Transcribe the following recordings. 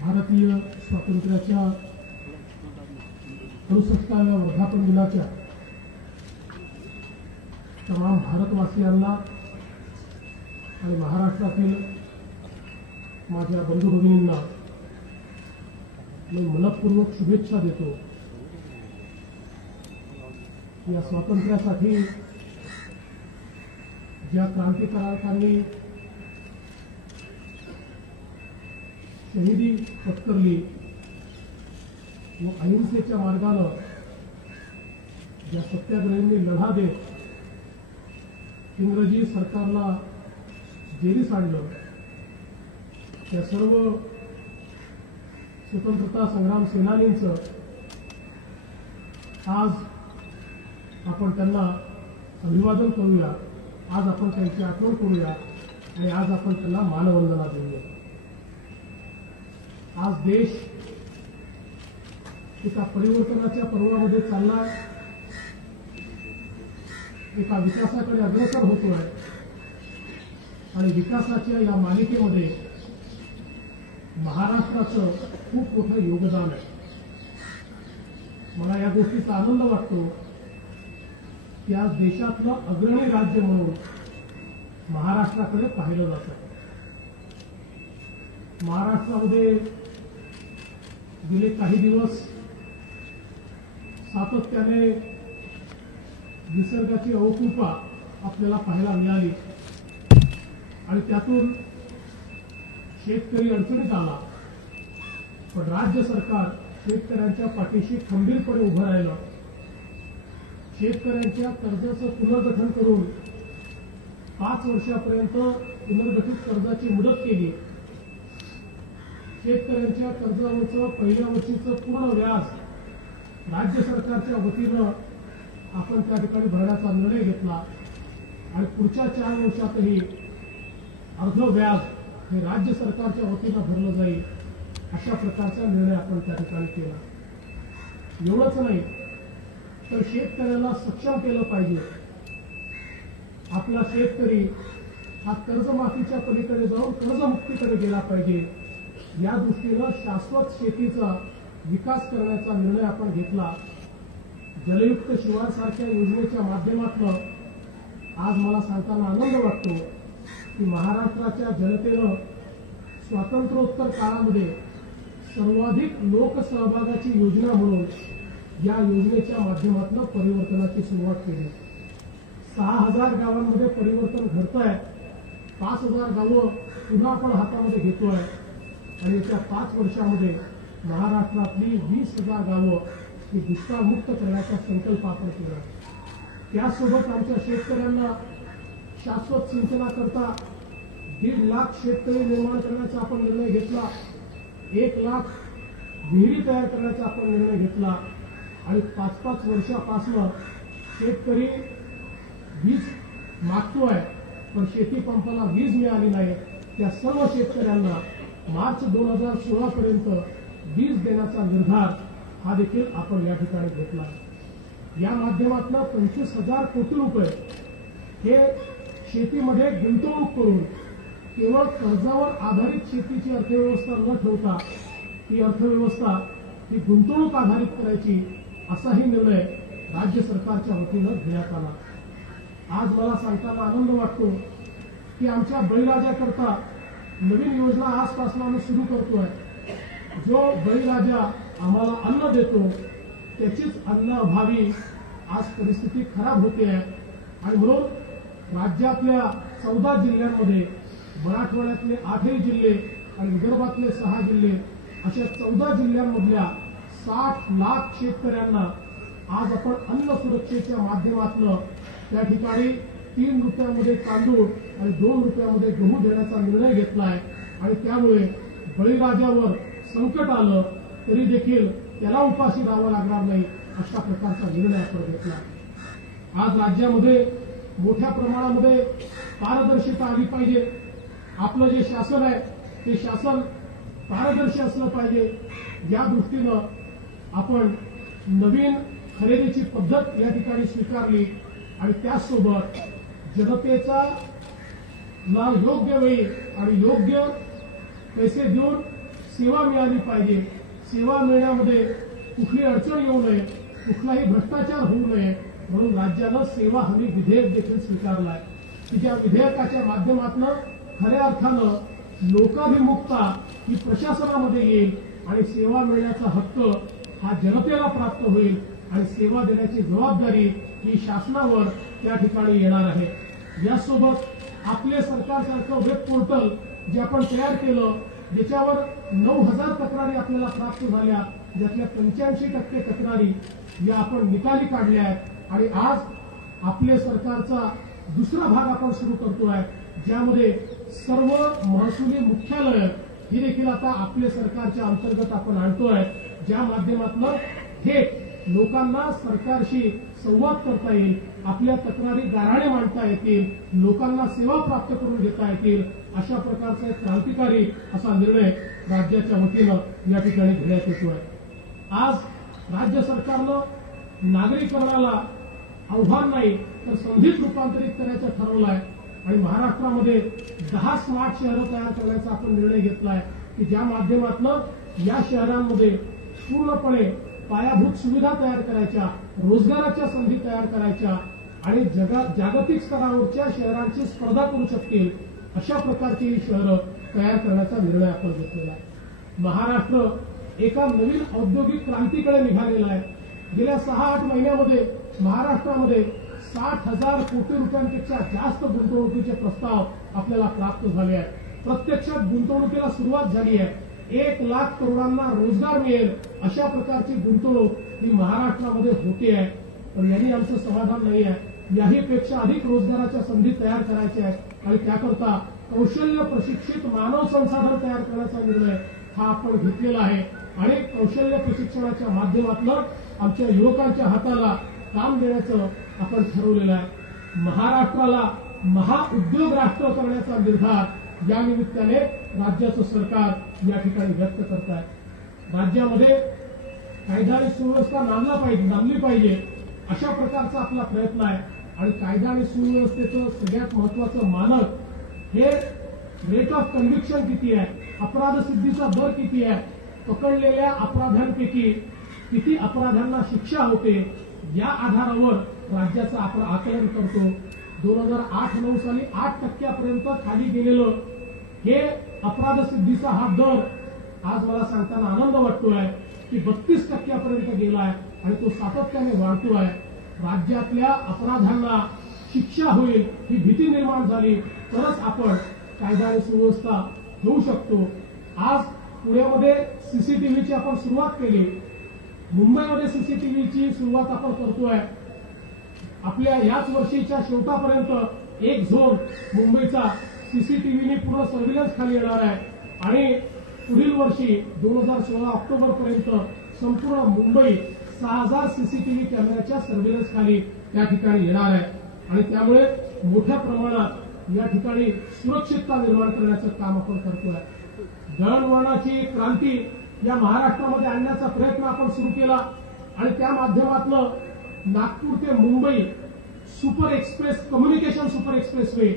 भारतीय स्वातंत्र्याच्या 68व्या वर्धापन दिनाच्या तमाम भारतवासियांना आणि महाराष्ट्रातील माझ्या बंधू भगिनींना मी मनपूर्वक शुभेच्छा देतो। या स्वातंत्र्यासाठी ज्या क्रांतिकारकांनी शहीदी पत्करली व अहिंसेच्या मार्गाने ज्या सत्याग्रहींनी लढा देत इंग्रजी सरकारला जेरीस आणलं, त्या सर्व स्वतंत्रता संग्राम सेनानींचं आज आपण त्यांना अभिवादन करूया, आज आपण त्यांची आठवण करूया आणि आज आपण त्यांना मानवंदना देऊया। आज देश एका परिवर्तनाच्या पर्वामध्ये चालला, एका विकासाकडे अग्रसर होतोय आणि विकासाच्या या मालिकेमध्ये महाराष्ट्राचं खूप मोठं योगदान आहे। मला या गोष्टीचा आनंद वाटतो की आज देशातलं अग्रणी राज्य म्हणून महाराष्ट्राकडे पाहिलं जातं। महाराष्ट्रामध्ये गेले काही दिवस सातत्याने निसर्गाची अवकृपा आपल्याला पाहायला मिळाली आणि त्यातून शेतकरी अडचणीत आला, पण राज्य सरकार शेतकऱ्यांच्या पाठीशी खंबीरपणे उभं राहिलं। शेतकऱ्यांच्या कर्जाचं पुनर्गठन करून 5 वर्षापर्यंत पुनर्गठित कर्जाची मुदत केली। शेतकऱ्यांच्या कर्जावरचं पहिल्या वर्षीचं पूर्ण व्याज राज्य सरकारच्या वतीनं आपण त्या ठिकाणी भरण्याचा निर्णय घेतला आणि पुढच्या 4 वर्षातही अर्ध व्याज हे राज्य सरकारच्या वतीनं भरलं जाईल, अशा प्रकारचा निर्णय आपण त्या ठिकाणी केला। एवढंच नाही तर शेतकऱ्याला सक्षम केलं पाहिजे। आपला शेतकरी हा कर्जमाफीच्या पलीकडे जाऊन कर्जमुक्तीकडे गेला पाहिजे, या दृष्टीनं शाश्वत शेतीचा विकास करण्याचा निर्णय आपण घेतला। जलयुक्त शिवार सारख्या योजनेच्या माध्यमातून आज मला सांगताना आनंद वाटतो की महाराष्ट्राच्या जनतेनं स्वातंत्र्योत्तर काळामध्ये सर्वाधिक लोकसहभागाची योजना म्हणून या योजनेच्या माध्यमातून परिवर्तनाची सुरुवात केली। 6000 गावांमध्ये परिवर्तन घडतंय, 5000 गावं पुन्हा आपण हातामध्ये घेतोय आणि येत्या 5 वर्षामध्ये महाराष्ट्रातली 20,000 गावं ही दुष्काळमुक्त करण्याचा संकल्प आपण केला। त्यासोबत आमच्या शेतकऱ्यांना शाश्वत सिंचनाकरता 1.5 लाख शेतकरी निर्माण करण्याचा आपण निर्णय घेतला। 1 लाख विहिरी तयार करण्याचा आपण निर्णय घेतला आणि 5-5 वर्षापासून शेतकरी वीज मागतोय पण शेती पंपाला वीज मिळाली नाही, त्या सर्व शेतकऱ्यांना मार्च 2016 पर्यंत वीज देण्याचा निर्धार हा देखील आपण या ठिकाणी घेतला। या माध्यमातून 25,000 कोटी रुपये हे शेतीमध्ये गुंतवणूक करून केवळ कर्जावर आधारित शेतीची अर्थव्यवस्था न ठेवता ही अर्थव्यवस्था ही गुंतवणूक आधारित करायची, असाही निर्णय राज्य सरकारच्या वतीनं घेण्यात आला। आज मला सांगताना आनंद वाटतो की आमच्या बळीराजाकरता नवीन योजना आजपासून आम्ही सुरू करतोय। जो बळीराजा आम्हाला अन्न देतो त्याचीच अन्न अभावी आज परिस्थिती खराब होते आहे आणि म्हणून राज्यातल्या 14 जिल्ह्यांमध्ये मराठवाड्यातले 8 जिल्हे आणि विदर्भातले 6 जिल्हे अशा 14 जिल्ह्यांमधल्या 60 लाख शेतकऱ्यांना आज आपण अन्न सुरक्षेच्या माध्यमातून त्या ठिकाणी 3 रुपयामध्ये तांदूळ आणि 2 रुपयामध्ये गहू देण्याचा निर्णय घेतलाय आणि त्यामुळे बळीराजावर संकट आलं तरी देखील त्याला उपाशी राहावं लागणार नाही, अशा प्रकारचा निर्णय आपण घेतला। आज राज्यामध्ये मोठ्या प्रमाणामध्ये पारदर्शकता आली पाहिजे। आपलं जे शासन आहे ते शासन पारदर्शी असलं पाहिजे, या दृष्टीनं आपण नवीन खरेदीची पद्धत या ठिकाणी स्वीकारली आणि त्याचसोबत जनतेचा योग्य वेळी आणि योग्य पैसे देऊन सेवा मिळाली पाहिजे. सेवा मिळण्यामध्ये कुठली अडचण येऊ नये, कुठलाही भ्रष्टाचार होऊ नये म्हणून राज्यानं सेवा हमी विधेयक देखील स्वीकारलं आहे की ज्या विधेयकाच्या माध्यमातून खऱ्या अर्थानं लोकाभिमुखता ही प्रशासनामध्ये येईल आणि सेवा मिळण्याचा हक्क हा जनतेला प्राप्त होईल आणि सेवा देण्याची जबाबदारी ही शासनावर त्या ठिकाणी येणार आहे. यासोबत आपले सरकारसारखं वेब पोर्टल जे आपण तयार केलं, ज्याच्यावर 9,000 तक्रारी आपल्याला प्राप्त झाल्या, ज्यातल्या 85% तक्रारी या आपण निकाली काढल्या आहेत आणि आज आपले सरकारचा दुसरा भाग आपण सुरू करतोय, ज्यामध्ये सर्व महसुली मुख्यालय ही देखील आता आपले सरकारच्या अंतर्गत आपण आणतोय, ज्या माध्यमातून थेट लोकांना सरकारशी संवाद करता येईल, आपल्या तक्रारी गाऱ्हाणे मांडता येतील, लोकांना सेवा प्राप्त करून घेता येतील. अशा प्रकारचा एक क्रांतिकारी असा निर्णय राज्याच्या वतीनं या ठिकाणी घेण्यात येतोय. आज राज्य सरकारनं नागरीकरणाला आव्हान नाही तर संधीत रूपांतरित करायचं ठरवलं आहे आणि महाराष्ट्रामध्ये 10 स्मार्ट शहरं तयार करण्याचा आपण निर्णय घेतलाय की ज्या माध्यमातून या शहरांमध्ये पूर्णपणे पायाभूत सुविधा तयार करायच्या, रोजगाराच्या संधी तयार करायच्या आणि जागतिक स्तरावरच्या शहरांची स्पर्धा करू शकतील अशा प्रकारची ही शहरं तयार करण्याचा निर्णय आपण घेतलेला आहे. महाराष्ट्र एका नवीन औद्योगिक क्रांतीकडे निघालेला आहे. गेल्या 6-8 महिन्यामध्ये महाराष्ट्रामध्ये 60,000 कोटी रुपयांपेक्षा जास्त गुंतवणुकीचे प्रस्ताव आपल्याला प्राप्त झाले आहेत. प्रत्यक्षात गुंतवणुकीला सुरुवात झाली आहे. 1 लाख तरुणांना रोजगार मिळेल अशा प्रकारची गुंतवणूक ही महाराष्ट्रामध्ये होते आहे. पण यांनी आमचं समाधान नाही आहे. याहीपेक्षा अधिक रोजगाराच्या संधी तयार करायच्या आहेत आणि त्याकरता कौशल्य प्रशिक्षित मानव संसाधन तयार करण्याचा निर्णय हा आपण घेतलेला आहे आणि कौशल्य प्रशिक्षणाच्या माध्यमातून आमच्या युवकांच्या हाताला काम देण्याचं आपण ठरवलेलं आहे. महाराष्ट्राला महाउद्योग राष्ट्र करण्याचा निर्धार या निमित्ताने राज्याचं सरकार या ठिकाणी व्यक्त करत आहे. राज्यामध्ये कायदा आणि सुव्यवस्था नांदली पाहिजे अशा प्रकारचा आपला प्रयत्न आहे आणि कायदा आणि सुव्यवस्थेचं सगळ्यात महत्वाचं मानक हे रेट ऑफ कन्व्हिक्शन किती आहे, अपराध सिद्धीचा दर किती आहे, पकडलेल्या अपराधांपैकी किती अपराधांना शिक्षा होते, या आधारावर राज्याचं आपण आकलन करतो. 2008-9 साली 8% खाली गेलेलं हे अपराध सिद्धीचा हा दर आज मला सांगताना आनंद वाटतोय की 32% गेलाय आणि तो सातत्याने वाढतोय. राज्यातल्या अपराधांना शिक्षा होईल ही भीती निर्माण झाली तरच आपण कायदा आणि सुव्यवस्था घेऊ शकतो. आज पुण्यामध्ये सीसीटीव्हीची आपण सुरुवात केली, मुंबईमध्ये सीसीटीव्हीची सुरुवात आपण करतोय. आपल्या याच वर्षीच्या शेवटापर्यंत एक झोन मुंबईचा सीसीटीव्हीने पूर्ण सर्व्हिलन्स खाली येणार आहे आणि पुढील वर्षी 2016 ऑक्टोबरपर्यंत संपूर्ण मुंबई 6,000 सीसीटीव्ही कॅमेऱ्याच्या सर्व्हिलन्स खाली त्या ठिकाणी येणार आहे आणि त्यामुळे मोठ्या प्रमाणात या ठिकाणी सुरक्षितता निर्माण करण्याचं काम आपण करतोय. दळणवळणाची क्रांती या महाराष्ट्रामध्ये आणण्याचा प्रयत्न आपण सुरू केला आणि त्या माध्यमातून नागपूर ते Mumbai super express communication super expressway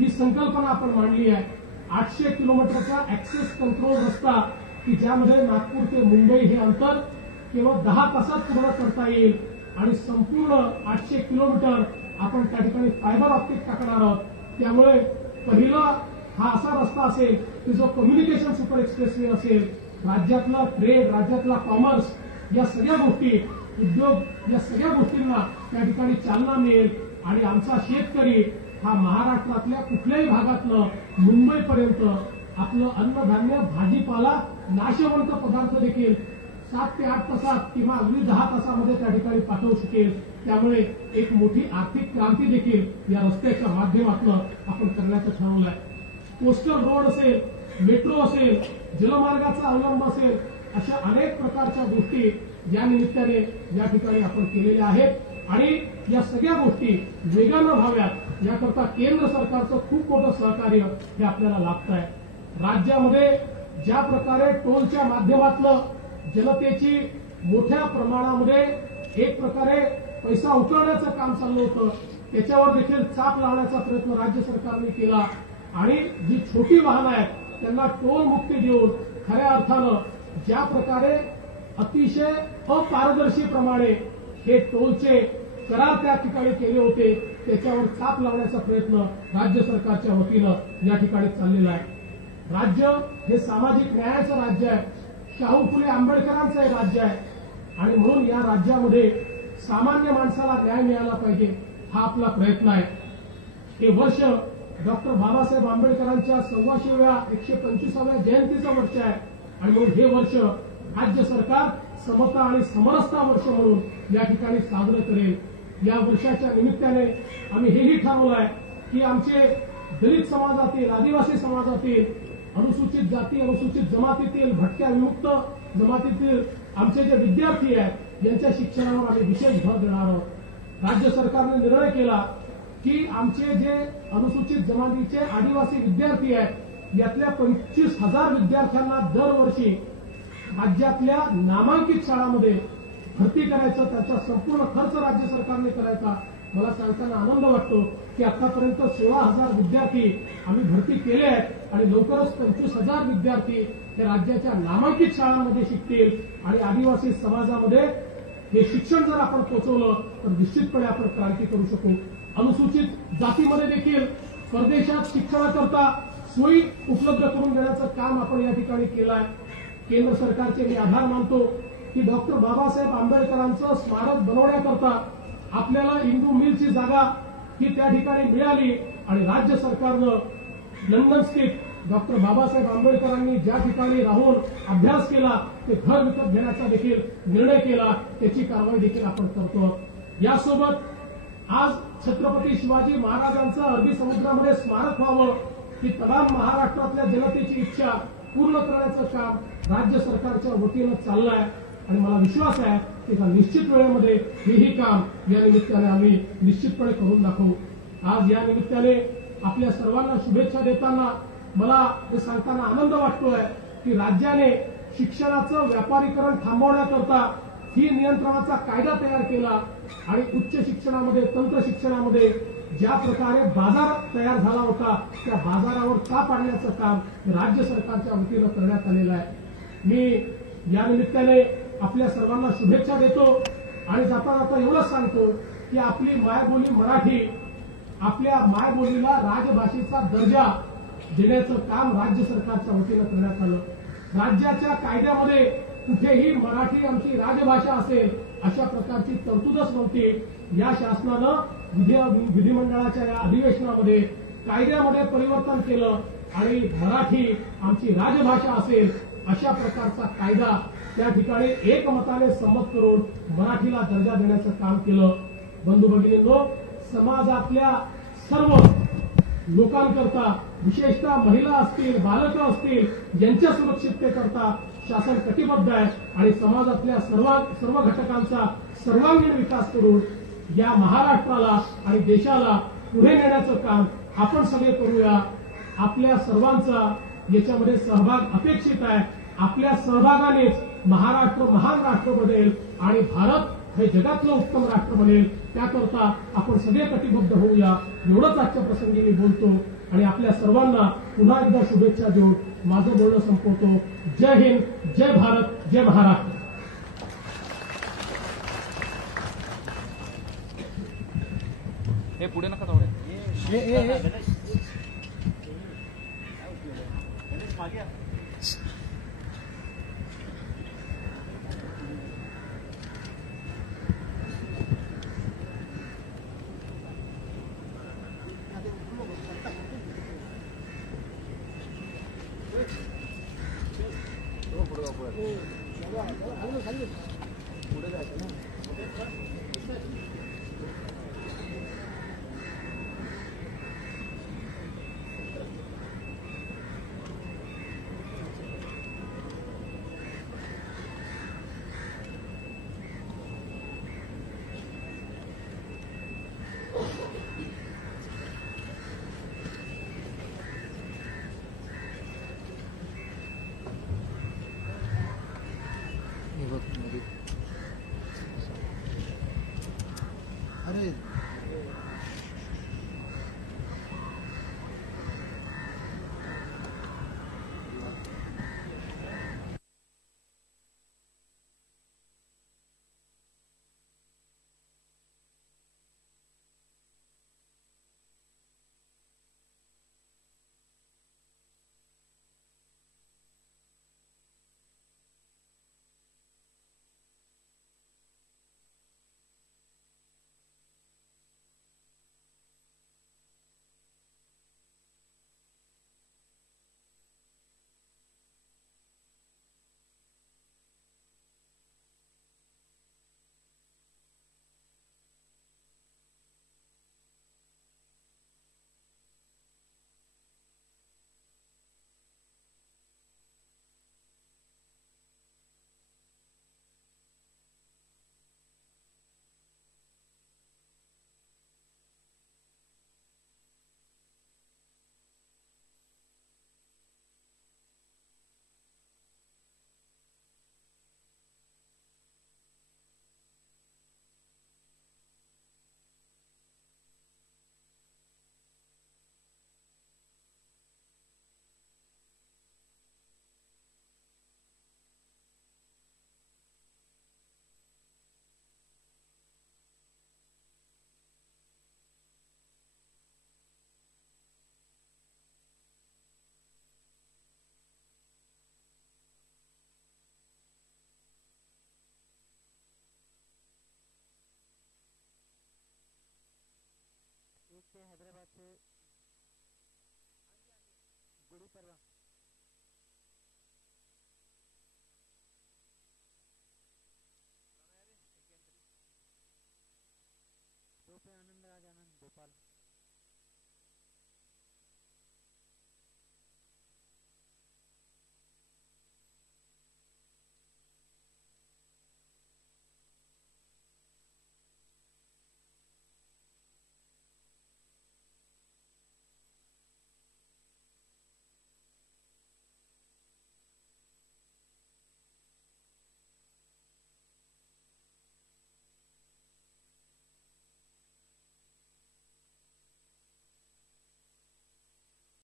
ही संकल्पना आपण मांडली आहे. 800 किलोमीटरचा ऍक्सेस कंट्रोल रस्ता की ज्यामध्ये नागपूर ते मुंबई हे अंतर केवळ 10 तासात पूर्ण करता येईल आणि संपूर्ण 800 किलोमीटर आपण त्या ठिकाणी फायबर ऑप्टिक टाकणार आहोत. त्यामुळे पहिला हा असा रस्ता असेल की जो कम्युनिकेशन सुपर एक्सप्रेसवे असेल. राज्यातला ट्रेड, राज्यातला कॉमर्स, या सगळ्या गोष्टी, उद्योग, या सगळ्या गोष्टींना त्या ठिकाणी चालना मिळेल आणि आमचा शेतकरी हा महाराष्ट्रातल्या कुठल्याही भागातनं मुंबईपर्यंत आपलं अन्नधान्य, भाजीपाला, नाशवंत पदार्थ देखील 7 ते 8 तासात किंवा अगदी 10 तासामध्ये त्या ठिकाणी पाठवू शकेल. त्यामुळे एक मोठी आर्थिक क्रांती देखील या रस्त्याच्या माध्यमातून आपण करण्याचं ठरवलं आहे. कोस्टल रोड असेल, मेट्रो असेल, जलमार्गाचा अवलंब असेल, अशा अनेक प्रकारच्या गोष्टी या निमित्ताने या ठिकाणी आपण केलेल्या आहेत आणि या सगळ्या गोष्टी वेगानं व्हाव्यात याकरता केंद्र सरकारचं खूप मोठं सहकार्य हे आपल्याला लाभत आहे. राज्यामध्ये ज्या प्रकारे टोलच्या माध्यमातून जनतेची मोठ्या प्रमाणामध्ये एक प्रकारे पैसा उकळण्याचं काम चाललं होतं, त्याच्यावर देखील चाप लावण्याचा प्रयत्न राज्य सरकारने केला आणि जी छोटी वाहनं आहेत त्यांना टोल मुक्ती देऊन खऱ्या अर्थानं ज्या प्रकारे अतिशय अपारदर्शीप्रमाणे हे टोलचे करार त्या ठिकाणी केले होते त्याच्यावर चाप लावण्याचा प्रयत्न राज्य सरकारच्या वतीनं या ठिकाणी चाललेला आहे. राज्य हे सामाजिक न्यायाचं राज्य आहे, शाहू फुले आंबेडकरांचं हे राज्य आहे आणि म्हणून या राज्यामध्ये सामान्य माणसाला न्याय मिळाला पाहिजे हा आपला प्रयत्न आहे. हे वर्ष डॉक्टर बाबासाहेब आंबेडकरांच्या 125व्या 125व्या जयंतीचं वर्ष आहे आणि म्हणून हे वर्ष राज्य सरकार समता आणि समरसता वर्ष म्हणून या ठिकाणी साजरं करेल. या वर्षाच्या निमित्ताने आम्ही हेही ठरवलं आहे की आमचे दलित समाजातील, आदिवासी समाजातील, अनुसूचित जाती, अनुसूचित जमातीतील, भटक्या विमुक्त जमातीतील आमचे जे विद्यार्थी आहेत यांच्या शिक्षणावर आम्ही विशेष भर देणार आहोत. राज्य सरकारने निर्णय केला की आमचे जे अनुसूचित जमातीचे आदिवासी विद्यार्थी आहेत यातल्या 25,000 विद्यार्थ्यांना दरवर्षी राज्यातल्या नामांकित शाळांमध्ये भरती करायचं, त्याचा संपूर्ण खर्च राज्य सरकारने करायचा. मला सांगताना आनंद वाटतो की आतापर्यंत 16,000 विद्यार्थी आम्ही भरती केले आहेत आणि लवकरच 25,000 विद्यार्थी हे राज्याच्या नामांकित शाळांमध्ये शिकतील आणि आदिवासी समाजामध्ये हे शिक्षण जर आपण पोहोचवलं तर निश्चितपणे आपण क्रांती करू शकू. अनुसूचित जातीमध्ये देखील परदेशात शिक्षणाकरता सोयी उपलब्ध करून देण्याचं काम आपण या ठिकाणी केलं आहे. केंद्र सरकारचे मी आभार मानतो की डॉक्टर बाबासाहेब आंबेडकरांचं स्मारक बनवण्याकरता आपल्याला इंदू मिलची जागा ही त्या ठिकाणी मिळाली आणि राज्य सरकारनं लंडन स्थित डॉक्टर बाबासाहेब आंबेडकरांनी ज्या ठिकाणी राहून अभ्यास केला ते घर विकत घेण्याचा देखील निर्णय केला. त्याची कारवाई देखील आपण करतो. यासोबत आज छत्रपती शिवाजी महाराजांचं अरबी समुद्रामध्ये स्मारक व्हावं ही तमाम महाराष्ट्रातल्या जनतेची इच्छा पूर्ण करण्याचं काम राज्य सरकारच्या वतीनं चाललं आहे आणि मला विश्वास आहे की निश्चित वेळेमध्ये हेही काम या निमित्ताने आम्ही निश्चितपणे करून दाखवू. आज या निमित्ताने आपल्या सर्वांना शुभेच्छा देताना मला हे सांगताना आनंद वाटतोय की राज्याने शिक्षणाचं व्यापारीकरण थांबवण्याकरता फी नियंत्रणाचा कायदा तयार केला आणि उच्च शिक्षणामध्ये, तंत्र शिक्षणामध्ये ज्या प्रकारे बाजार तयार झाला होता त्या बाजारावर चाप आणण्याचं काम राज्य सरकारच्या वतीनं करण्यात आलेलं आहे. मी या निमित्ताने आपल्या सर्वांना शुभेच्छा देतो आणि जाता जाता एवढंच सांगतो की आपली मायबोली मराठी, आपल्या मायबोलीला राजभाषेचा दर्जा देण्याचं काम राज्य सरकारच्या वतीनं करण्यात आलं. राज्याच्या कायद्यामध्ये कुठेही मराठी आमची राजभाषा असेल अशा प्रकारची तरतूदच नव्हती. या शासनानं विधिमंडळाच्या या अधिवेशनामध्ये कायद्यामध्ये परिवर्तन केलं आणि मराठी आमची राजभाषा असेल अशा प्रकारचा कायदा त्या ठिकाणी एकमताने संमत करून मराठीला दर्जा देण्याचं काम केलं. बंधू भगिनींनो, समाजातल्या सर्व लोकांकरता, विशेषतः महिला असतील, बालकं असतील यांच्या सुरक्षिततेकरता शासन कटिबद्ध आहे आणि समाजातल्या सर्व घटकांचा सर्वांगीण विकास करून या महाराष्ट्राला आणि देशाला पुढे नेण्याचं काम आपण सगळे करूया. आपल्या सर्वांचा याच्यामध्ये सहभाग अपेक्षित आहे. आपल्या सहभागानेच महाराष्ट्र महान राष्ट्र बनेल आणि भारत हे जगातलं उत्तम राष्ट्र बनेल. त्याकरता आपण सगळे कटिबद्ध होऊया. एवढंच आजच्या प्रसंगी मी बोलतो आणि आपल्या सर्वांना पुन्हा एकदा शुभेच्छा देऊन माझं बोलणं संपवतो. जय हिंद, जय भारत, जय महाराष्ट्र. हे पुढे नका थोडे. पुढे जायचं ना. अरे